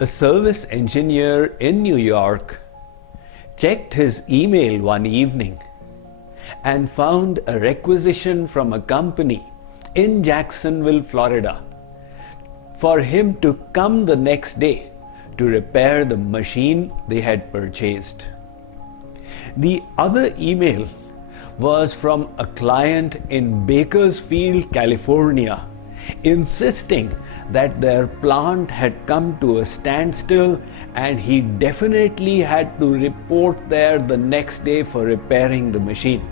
A service engineer in New York checked his email one evening and found a requisition from a company in Jacksonville, Florida, for him to come the next day to repair the machine they had purchased. The other email was from a client in Bakersfield, California, insisting that their plant had come to a standstill and he definitely had to report there the next day for repairing the machine.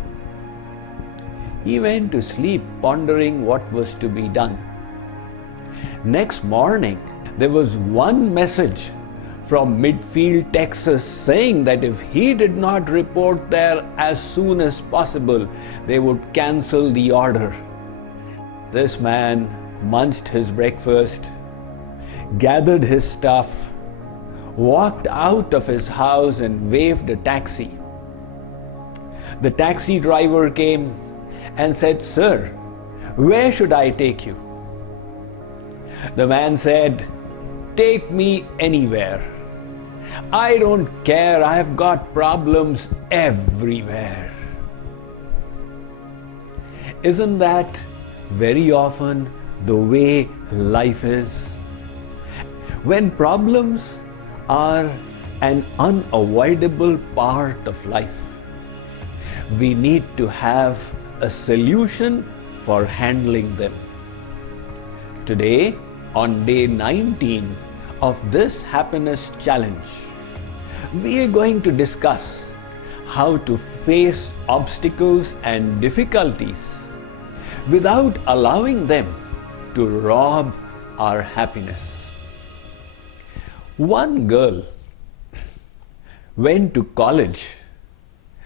He went to sleep pondering what was to be done. Next morning, there was one message from Midfield, Texas, saying that if he did not report there as soon as possible, they would cancel the order. This man munched his breakfast, gathered his stuff, walked out of his house and waved a taxi. The taxi driver came and said, "Sir, where should I take you?" The man said, "Take me anywhere. I don't care, I have got problems everywhere." Isn't that very often the way life is? When problems are an unavoidable part of life, we need to have a solution for handling them. Today, on day 19 of this happiness challenge, we are going to discuss how to face obstacles and difficulties without allowing them to rob our happiness. One girl went to college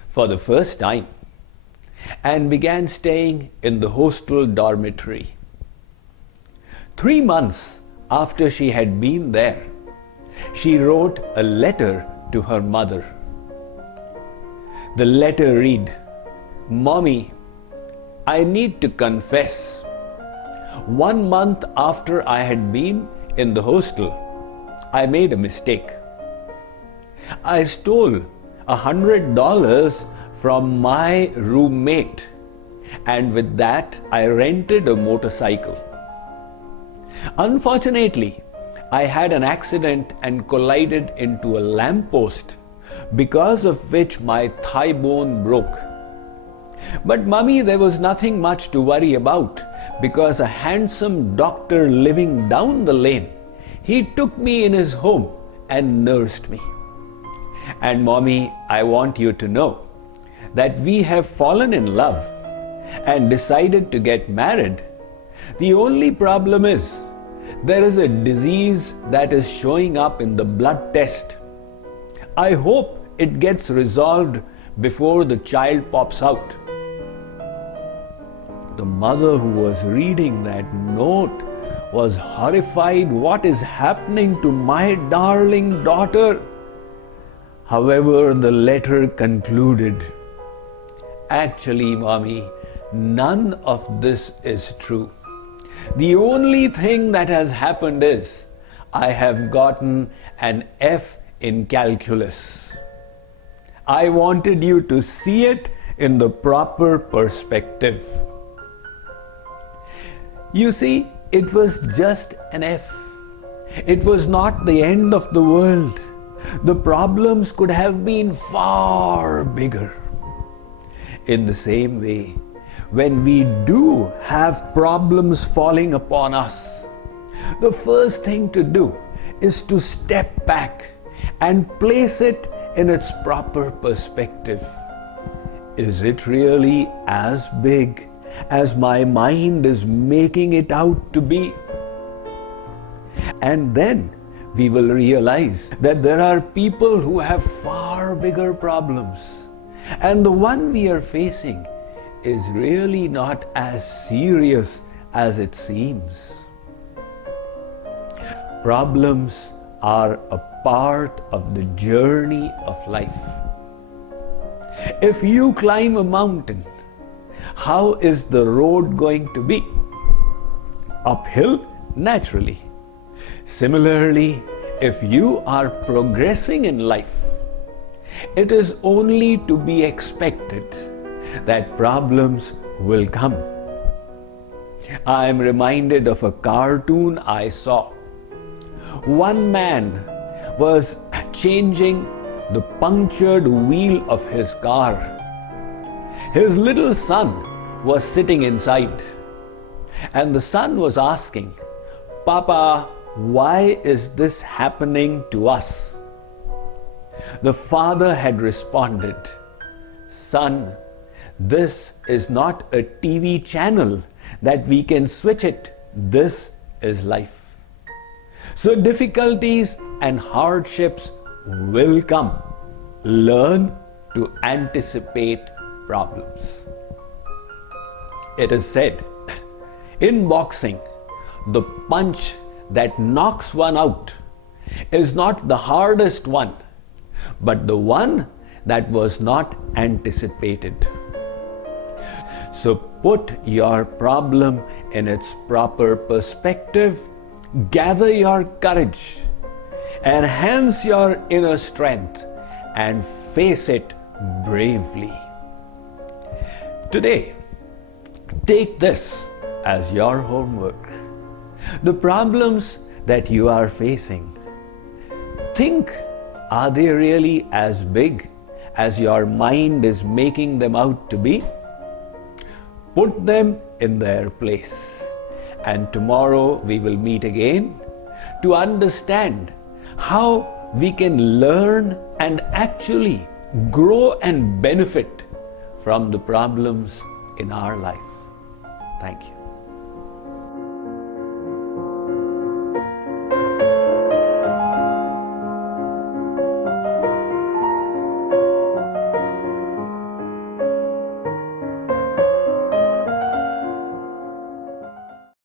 for the first time and began staying in the hostel dormitory. 3 months after she had been there, she wrote a letter to her mother. The letter read, "Mommy, I need to confess. 1 month after I had been in the hostel, I made a mistake. I stole $100 from my roommate, and with that I rented a motorcycle. Unfortunately, I had an accident and collided into a lamppost, because of which my thigh bone broke. But Mummy, there was nothing much to worry about, because a handsome doctor living down the lane, he took me in his home and nursed me. And Mommy, I want you to know that we have fallen in love and decided to get married. The only problem is, there is a disease that is showing up in the blood test. I hope it gets resolved before the child pops out." The mother who was reading that note was horrified. What is happening to my darling daughter? However, the letter concluded, "Actually, Mommy, none of this is true. The only thing that has happened is I have gotten an F in calculus." I wanted you to see it in the proper perspective. You see, it was just an F. It was not the end of the world. The problems could have been far bigger. In the same way, when we do have problems falling upon us, the first thing to do is to step back and place it in its proper perspective. Is it really as big as my mind is making it out to be? And then we will realize that there are people who have far bigger problems, and the one we are facing is really not as serious as it seems. Problems are a part of the journey of life. If you climb a mountain, how is the road going to be? Uphill, naturally. Similarly, if you are progressing in life, it is only to be expected that problems will come. I am reminded of a cartoon I saw. One man was changing the punctured wheel of his car. His little son was sitting inside, and the son was asking, "Papa, why is this happening to us?" The father had responded, "Son, this is not a TV channel that we can switch it. This is life. So difficulties and hardships will come. Learn to anticipate problems." It is said, in boxing, the punch that knocks one out is not the hardest one, but the one that was not anticipated. So put your problem in its proper perspective, gather your courage, enhance your inner strength, and face it bravely. Today, take this as your homework. The problems that you are facing, think, are they really as big as your mind is making them out to be? Put them in their place. And tomorrow we will meet again to understand how we can learn and actually grow and benefit from the problems in our life. Thank you.